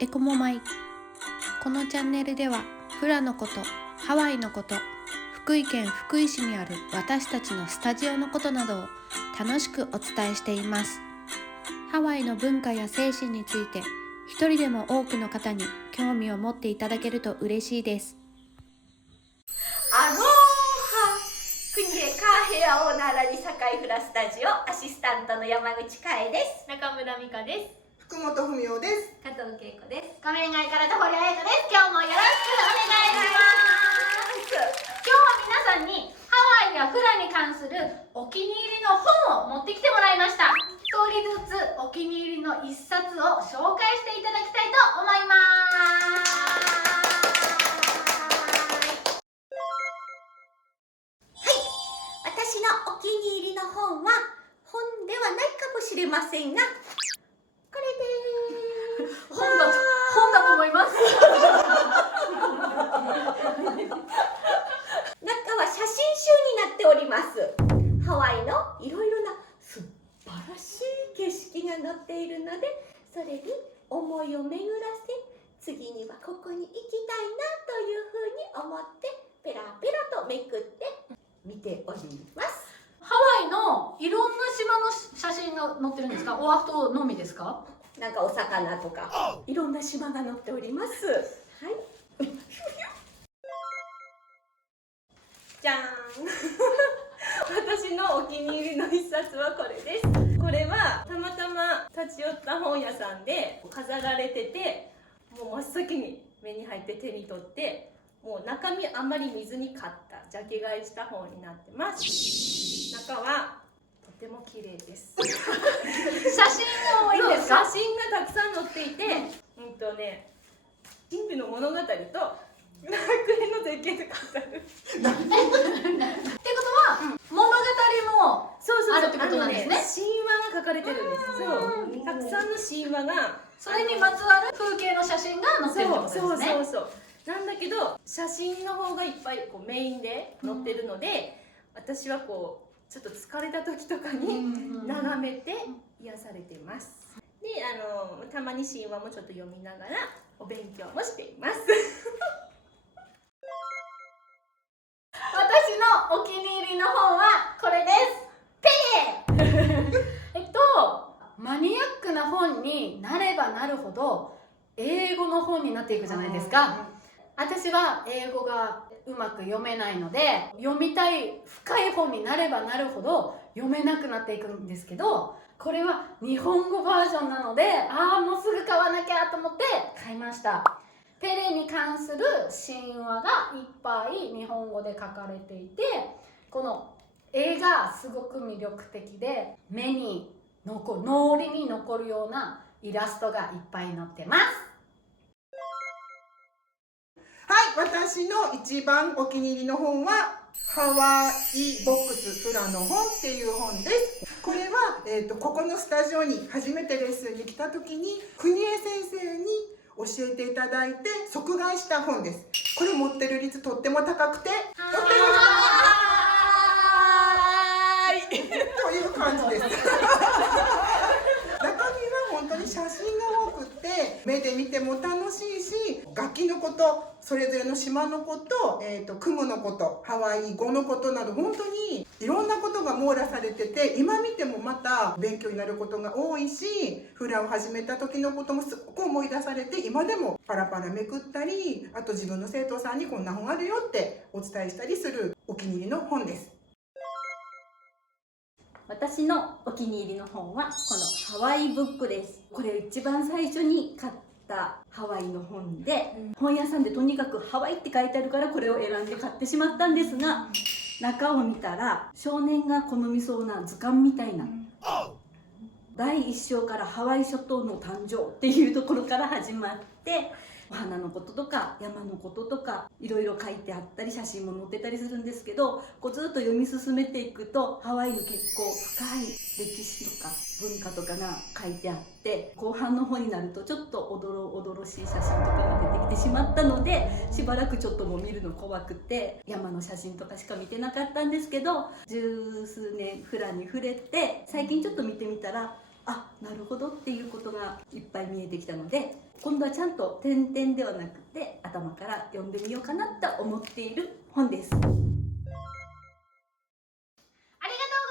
エコモマイ。このチャンネルではフラのこと、ハワイのこと、福井県福井市にある私たちのスタジオのことなどを楽しくお伝えしています。ハワイの文化や精神について一人でも多くの方に興味を持っていただけると嬉しいです。アローハ、国へカーヘアオーナーラに堺フラスタジオアシスタントの山口佳恵です。中村美香です。福本文夫です。加藤恵子です。仮面外から田堀彩香です。今日もよろしくお願いします。今日は皆さんにハワイやフラに関するお気に入りの本を持ってきてもらいました。一人ずつお気に入りの一冊を紹介していただきたいと思います。はい、私のお気に入りの本は本ではないかもしれませんが、これでーす。本だと思います。中は写真集になっております。ハワイのいろいろな素晴らしい景色が載っているので、それに思いを巡らせ、次にはここに行きたいなというふうに思ってペラペラとめくって見ております。ハワイのいろんな島の写真が載ってるんですか？オアフ島のみですか？なんかお魚とかいろんな島が載っております。はい。じゃーん。私のお気に入りの一冊はこれです。これはたまたま立ち寄った本屋さんで飾られてて、もう真っ先に目に入って手に取って、もう中身あんまり見ずに買ったジャケ買いした本になってます。中はとても綺麗です。写真が多いんですか？写真がたくさん載っていて、神秘の物語と楽園の絶景って書いてある。ってことは、物語もあるってことなんですね。神話が書かれてるんです。そう、たくさんの神話が、それにまつわる風景の写真が載ってるってことですね。そうなんだけど、写真の方がいっぱいこうメインで載ってるので、私はこうちょっと疲れた時とかに眺めて癒されています。で、たまに神話もちょっと読みながらお勉強もしています。私のお気に入りの本はこれです。ペレマニアックな本になればなるほど英語の本になっていくじゃないですか。私は英語がうまく読めないので、読みたい深い本になればなるほど読めなくなっていくんですけど、これは日本語バージョンなので、もうすぐ買わなきゃと思って買いました。ペレに関する神話がいっぱい日本語で書かれていて、この絵がすごく魅力的で、目に脳裏に残るようなイラストがいっぱい載ってます。はい、私の一番お気に入りの本はハワイボックスフラの本っていう本です。これは、ここのスタジオに初めてレッスンに来た時に国枝先生に教えていただいて即買いした本です。これ持ってる率とっても高くて、という感じです。中身は本当に写真が多くて目で見ても楽しいし、楽器のこと、それぞれの島のこと、クムのこと、ハワイ語のことなど本当にいろんなことが網羅されてて、今見てもまた勉強になることが多いし、フラを始めた時のこともすごく思い出されて、今でもパラパラめくったり、あと自分の生徒さんにこんな本あるよってお伝えしたりするお気に入りの本です。私のお気に入りの本はこのハワイブックです。これ一番最初に買ったハワイの本で、本屋さんでとにかくハワイって書いてあるからこれを選んで買ってしまったんですが、中を見たら少年が好みそうな図鑑みたいな、第1章からハワイ諸島の誕生っていうところから始まって、お花のこととか山のこととかいろいろ書いてあったり写真も載ってたりするんですけど、こうずっと読み進めていくとハワイの結構深い歴史とか文化とかが書いてあって、後半の方になるとちょっとおどろしい写真とかが出てきてしまったので、しばらくちょっともう見るの怖くて山の写真とかしか見てなかったんですけど、十数年フラに触れて最近ちょっと見てみたら、あ、なるほどっていうことがいっぱい見えてきたので、今度はちゃんと点々ではなくて頭から読んでみようかなと思っている本です。ありがとうご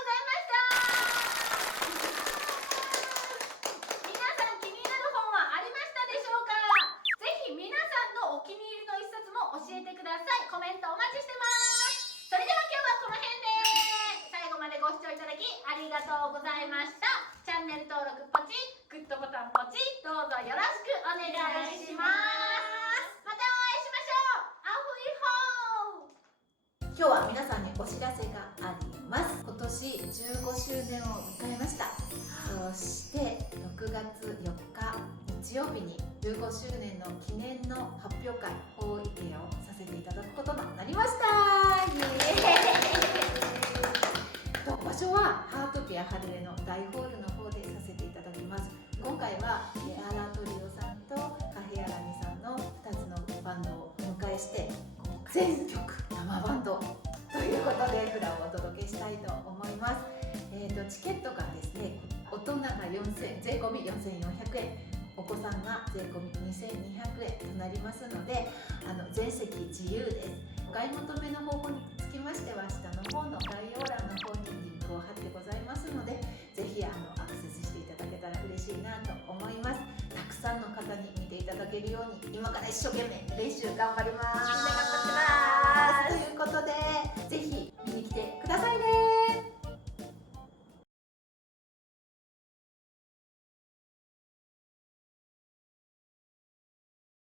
ざいました。皆さん気になる本はありましたでしょうか。ぜひ皆さんのお気に入りの一冊も教えてください。コメントお待ちしてます。それでは今日はこの辺で最後までご視聴いただきありがとうございました。チャンネル登録ポチッ、グッドボタンポチッ、どうぞよろしくお願いします。またお会いしましょう。アフイホー。今日は皆さんにお知らせがあります。今年15周年を迎えました。そして6月4日日曜日に15周年の記念の発表会放映をさせていただくことになりました。イエーイ場所はハートピアハルエの大ホールの方でさせていただきます。今回はアラトリオさんとカヘアラミさんの2つのバンドをお迎えして全曲生バンドということでフラをお届けしたいと思います。チケットがですね、大人が税込み4400円、お子さんが税込み2200円となりますので、全席自由です。お買い求めの方法につきましては下の方の概要欄の方にリンクを貼ってございますので、ぜひアクセスしていただけたら嬉しいなと思います。たくさんの方に見ていただけるように今から一生懸命練習頑張ります。みんな頑張ってます。